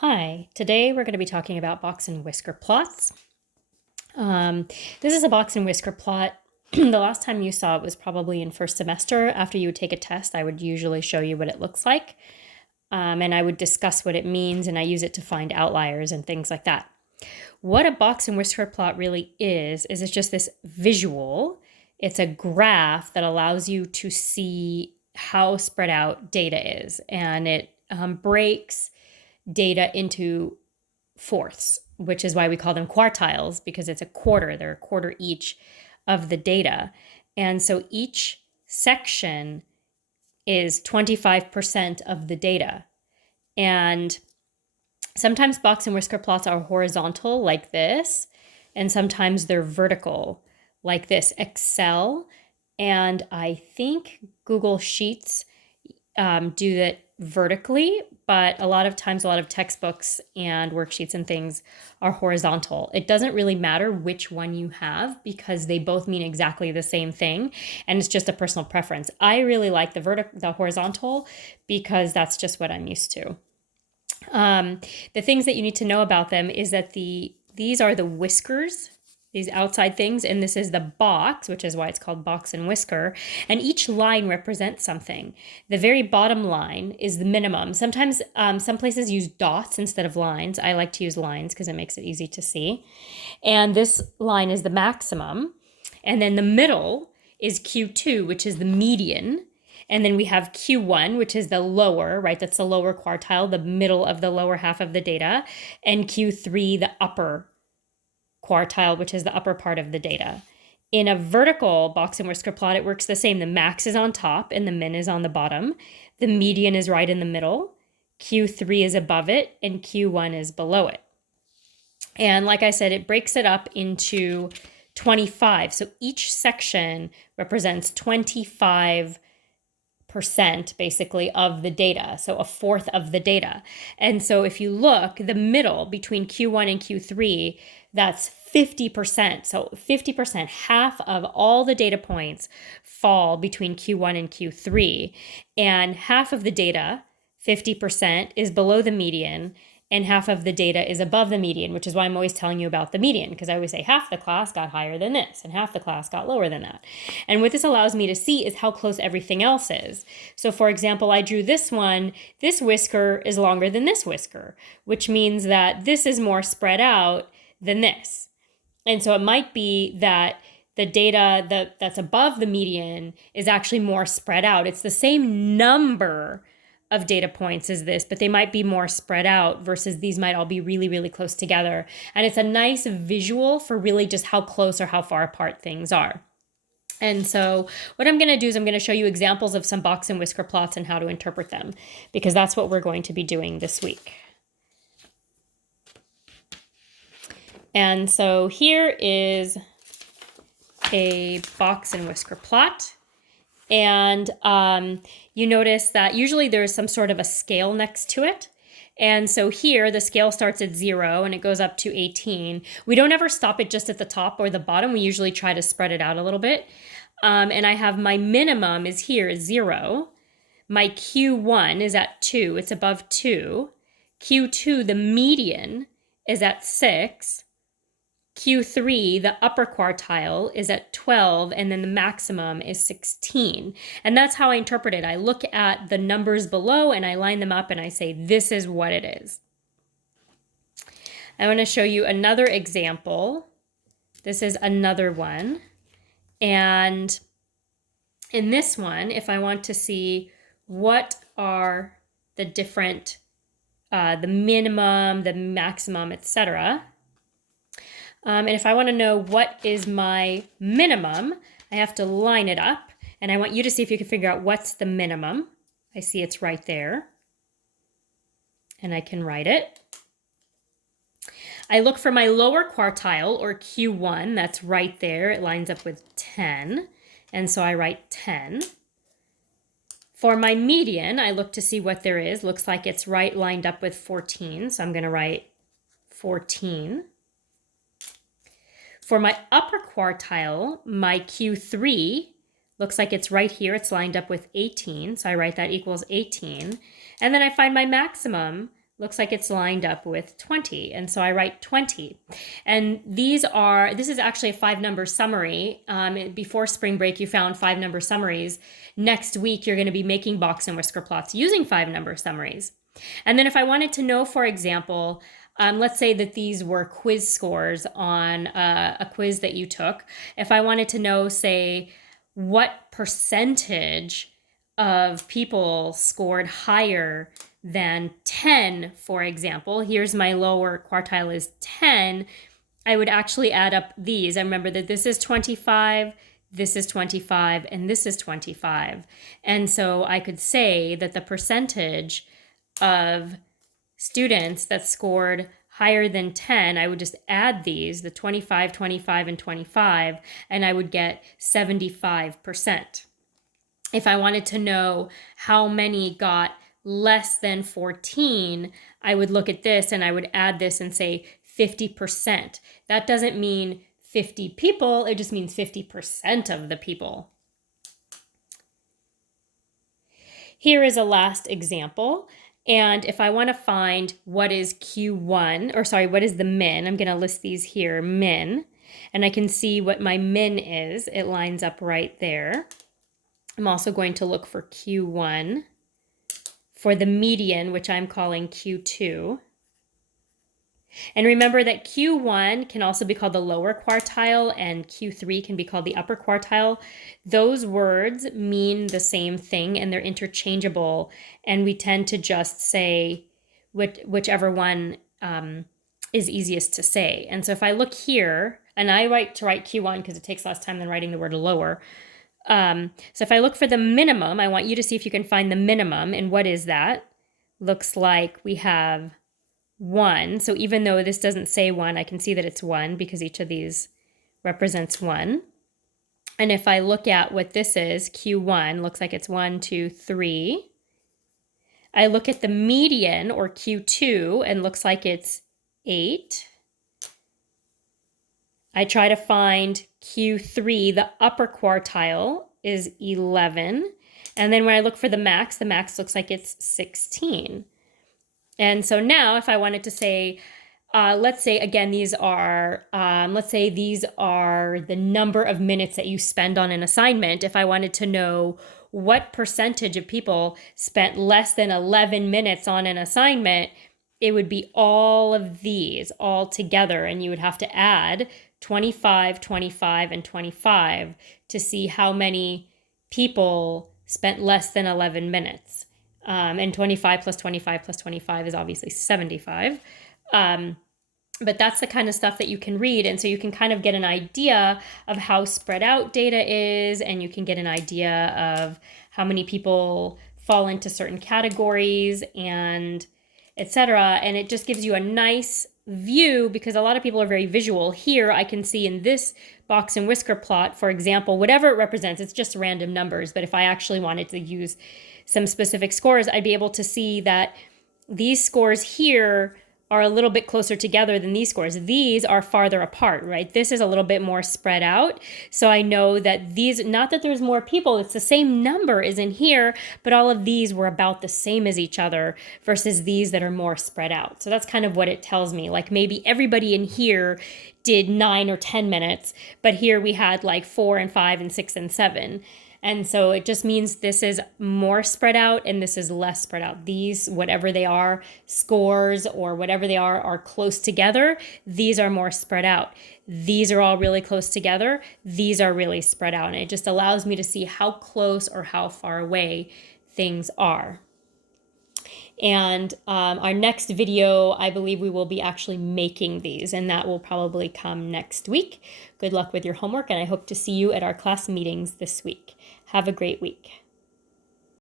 Hi, today we're going to be talking about box and whisker plots. This is a box and whisker plot. The last time you saw it was probably in first semester. After you would take a test, I would usually show you what it looks like, and I would discuss what it means, and I use it to find outliers and things like that. What a box and whisker plot really is it's just this visual. It's a graph that allows you to see how spread out data is, and it breaks data into fourths, which is why we call them quartiles, because it's a quarter. They're a quarter each of the data. And so each section is 25% of the data. And sometimes box and whisker plots are horizontal like this, and sometimes they're vertical like this. Excel and I think Google Sheets do that vertically, but a lot of times, a lot of textbooks and worksheets and things are horizontal. It doesn't really matter which one you have because they both mean exactly the same thing, and it's just a personal preference. I really like the horizontal because that's just what I'm used to. The things that you need to know about them is that these are the whiskers, these outside things, and this is the box, which is why it's called box and whisker, and each line represents something. The very bottom line is the minimum. Sometimes some places use dots instead of lines. I like to use lines because it makes it easy to see. And this line is the maximum, and then the middle is Q2, which is the median. And then we have Q1, which is the lower, right? That's the lower quartile, the middle of the lower half of the data. And Q3, the upper quartile, which is the upper part of the data. In a vertical box and whisker plot, it works the same. The max is on top and the min is on the bottom. The median is right in the middle. Q3 is above it and Q1 is below it. And like I said, it breaks it up into 25. So each section represents 25% basically of the data, so a fourth of the data. And so if you look, the middle between Q1 and Q3, that's 50%. So 50%, half of all the data points fall between Q1 and Q3, and half of the data, 50%, is below the median, and half of the data is above the median, which is why I'm always telling you about the median, because I always say half the class got higher than this and half the class got lower than that. And what this allows me to see is how close everything else is. So for example, I drew this one. This whisker is longer than this whisker, which means that this is more spread out than this. And so it might be that the data that's above the median is actually more spread out. It's the same number of data points as this, but they might be more spread out versus these might all be really, really close together. And it's a nice visual for really just how close or how far apart things are. And so what I'm going to do is I'm going to show you examples of some box and whisker plots and how to interpret them, because that's what we're going to be doing this week. And so here is a box and whisker plot. And you notice that usually there's some sort of a scale next to it. And so here the scale starts at 0 and it goes up to 18. We don't ever stop it just at the top or the bottom. We usually try to spread it out a little bit. And I have my minimum is here, 0. My Q1 is at 2. It's above 2. Q2, the median, is at 6. Q3, the upper quartile, is at 12, and then the maximum is 16. And that's how I interpret it. I look at the numbers below and I line them up and I say, this is what it is. I want to show you another example. This is another one. And in this one, if I want to see what are the different, the minimum, the maximum, etc., and if I want to know what is my minimum, I have to line it up. And I want you to see if you can figure out what's the minimum. I see it's right there. And I can write it. I look for my lower quartile, or Q1. That's right there. It lines up with 10. And so I write 10. For my median, I look to see what there is. Looks like it's right lined up with 14. So I'm going to write 14. For my upper quartile, my Q3 looks like it's right here. It's lined up with 18. So I write that equals 18. And then I find my maximum looks like it's lined up with 20. And so I write 20. And this is actually a 5-number summary. Before spring break, you found 5-number summaries. Next week, you're going to be making box and whisker plots using 5-number summaries. And then if I wanted to know, for example, let's say that these were quiz scores on a quiz that you took. If I wanted to know, say, what percentage of people scored higher than 10, for example, here's my lower quartile is 10, I would actually add up these. I remember that this is 25, this is 25, and this is 25. And so I could say that the percentage of students that scored higher than 10, I would just add these, the 25, 25, and 25, and I would get 75%. If I wanted to know how many got less than 14, I would look at this and I would add this and say 50%. That doesn't mean 50 people, it just means 50% of the people. Here is a last example. And if I want to find what is Q1, or sorry, what is the min, I'm going to list these here, min, and I can see what my min is. It lines up right there. I'm also going to look for Q1, for the median, which I'm calling Q2. And remember that Q1 can also be called the lower quartile and Q3 can be called the upper quartile. Those words mean the same thing and they're interchangeable. And we tend to just say whichever one is easiest to say. And so if I look here, and I like to write Q1 because it takes less time than writing the word lower. So if I look for the minimum, I want you to see if you can find the minimum. And what is that? Looks like we have 1. So even though this doesn't say 1, I can see that it's 1 because each of these represents 1. And if I look at what this is, Q1, looks like it's 1, 2, 3. I look at the median, or Q2, and looks like it's 8. I try to find Q3, the upper quartile is 11. And then when I look for the max looks like it's 16. And so now if I wanted to say, let's say again, these are the number of minutes that you spend on an assignment. If I wanted to know what percentage of people spent less than 11 minutes on an assignment, it would be all of these all together. And you would have to add 25, 25, and 25 to see how many people spent less than 11 minutes. And 25 plus 25 plus 25 is obviously 75. But that's the kind of stuff that you can read. And so you can kind of get an idea of how spread out data is, and you can get an idea of how many people fall into certain categories and etc. And it just gives you a nice view because a lot of people are very visual. Here I can see in this box and whisker plot, for example, whatever it represents, it's just random numbers. But if I actually wanted to use some specific scores, I'd be able to see that these scores here are a little bit closer together than these scores. These are farther apart, right? This is a little bit more spread out. So I know that these, not that there's more people, it's the same number is in here, but all of these were about the same as each other versus these that are more spread out. So that's kind of what it tells me. Like maybe everybody in here did 9 or 10 minutes, but here we had like 4 and 5 and 6 and 7. And so it just means this is more spread out and this is less spread out. These, whatever they are, scores or whatever they are close together. These are more spread out. These are all really close together. These are really spread out. And it just allows me to see how close or how far away things are. And our next video, I believe we will be actually making these, and that will probably come next week. Good luck with your homework, and I hope to see you at our class meetings this week. Have a great week.